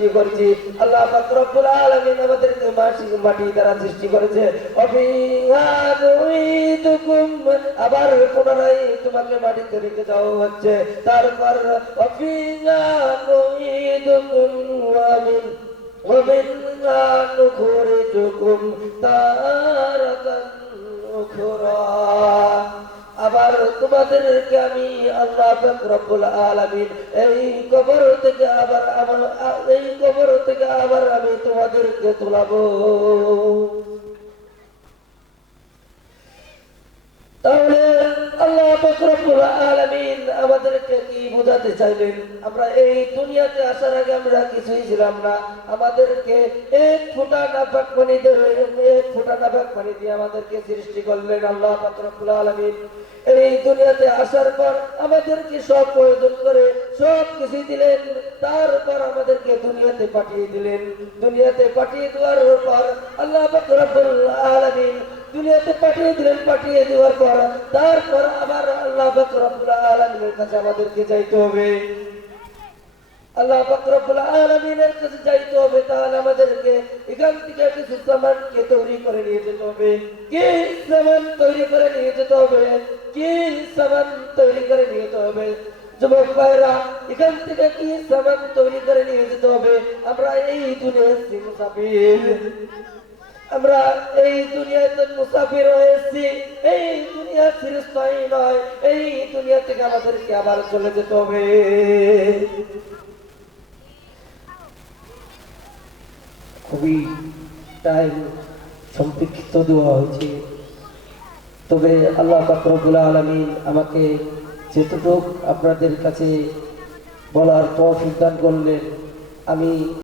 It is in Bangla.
সৃষ্টি করেছি। আল্লাহ পাক রব্বুল আলামিন আমাদেরকে মাটি দ্বারা সৃষ্টি করেছে। অফিহা নুঈদুকুম, আবার পুনরায় তোমাকে মাটিতে রেখে দেওয়া হচ্ছে। তারপর অফিহা নুঈদুকুম ওয়া মিনহা নুখরিজুকুম তারাতান উখরা, আবার তোমাদেরকে আমি আল্লাহ পাক রব্বুল আলামিন এই কবর থেকে আবার আমি তোমাদেরকে তোলাবো। তাহলে আল্লাহ পাক রব্বুল আলামিন আমাদেরকে কি বোঝাতে চাইলেন? আমরা এই দুনিয়াতে আসার আগে আমরা কিছুই ছিলাম না। আমাদেরকে এক ফোঁটা নাপাক পানি দিয়ে আমাদেরকে সৃষ্টি করলেন আল্লাহ পাক রব্বুল আলামিন। এই দুনিয়াতে আসার পর আমাদেরকে সব প্রয়োজন করে সব কিছু দিলেন। তারপর আমাদেরকে দুনিয়াতে পাঠিয়ে দিলেন। দুনিয়াতে পাঠিয়ে দেওয়ার পর আল্লাহ পাক রব্বুল আলামিন দুনিয়াতে পাঠিয়ে দিলেন। পাঠিয়ে দেওয়ার পর তারপর আবার আল্লাহ পাক রব্বুল আলামিনের কাছে আমাদেরকে যাইতে হবে। আল্লাহ পাক রব্বুল আলামিনের কাছে যাইতে হবে। তাহলে আমাদেরকে এখান থেকে কিছু সামানকে তৈরি করে নিয়ে যেতে হবে। কি সামান তৈরি করে নিয়ে যেতে হবে? কি সামান তৈরি করে নিয়ে যেতে হবে? যুবক ভাইরা, এখান থেকে কি সামান তৈরি করে নিয়ে যেতে হবে? আমরা এই দুনিয়াতে মুসাফির, আমরা এই দুনিয়াতে মুসাফির হয়েছি। এই দুনিয়া চিরস্থায়ী নয়। এই দুনিয়া থেকে আমাদেরকে আবার চলে যেতে হবে। খুবই টাইম সম্পৃক্ত দেওয়া হয়েছে, তবে আল্লাহ পাক রব্বুল আলামিন আমাকে যেটুকু আপনাদের কাছে বলার তৌফিক দান করলেন, আমি